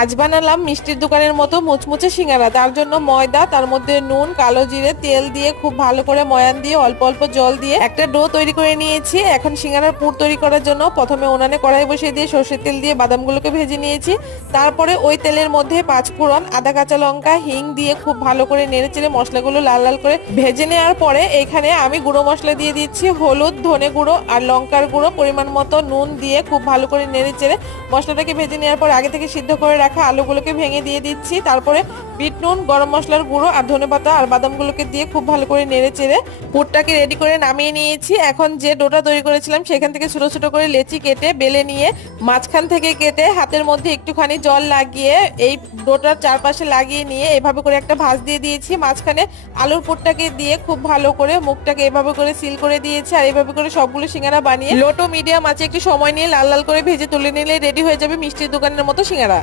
আজ বানালাম মিষ্টির দোকানের মতো মুচমুচে সিঙ্গারা। তার জন্য ময়দা, তার মধ্যে নুন, কালো জিরে, তেল দিয়ে খুব ভালো করে ময়ান দিয়ে অল্প অল্প জল দিয়ে একটা ডো তৈরি করে নিয়েছি। এখন সিঙ্গারার পুর তৈরি করার জন্য প্রথমে উনানে কড়াই বসিয়ে দিয়ে সর্ষের তেল দিয়ে বাদামগুলোকে ভেজে নিয়েছি। তারপরে ওই তেলের মধ্যে 5 ফোড়ন, আদা কাঁচা লঙ্কা, হিং দিয়ে খুব ভালো করে নেড়েচেড়ে মশলাগুলো লাল লাল করে ভেজে নেওয়ার পরে এখানে আমি গুঁড়ো মশলা দিয়ে দিচ্ছি। হলুদ, ধনে গুঁড়ো আর লঙ্কার গুঁড়ো, পরিমাণ মতো নুন দিয়ে খুব ভালো করে নেড়েচেড়ে মশলাটাকে ভেজে নেওয়ার পর আগে থেকে সিদ্ধ করে রাখা আলুগুলোকে ভেঙে দিয়ে দিচ্ছি। তারপরে বিট নুন, গরম মশলার গুঁড়ো আর ধনেপাতা আর বাদামগুলোকে দিয়ে খুব ভালো করে নেড়েচেড়ে পুরটাকে রেডি করে নামিয়ে নিয়েছি। এখন যে ডোটা তৈরি করেছিলাম সেখান থেকে ছোট ছোট করে লেচি কেটে বেলে নিয়ে মাঝখান থেকে কেটে হাতের মধ্যে একটুখানি জল লাগিয়ে এই ডোটার চারপাশে লাগিয়ে নিয়ে এভাবে করে একটা ভাঁজ দিয়ে দিয়েছি। মাঝখানে আলুর পুরটাকে দিয়ে খুব ভালো করে মুখটাকে এভাবে করে সিল করে দিয়েছি। আর এভাবে করে সবগুলো সিঙ্গারা বানিয়ে লো টু মিডিয়াম আঁচে একটু সময় নিয়ে লাল লাল করে ভেজে তুলে নিলে রেডি হয়ে যাবে মিষ্টির দোকানের মতো সিঙ্গারা।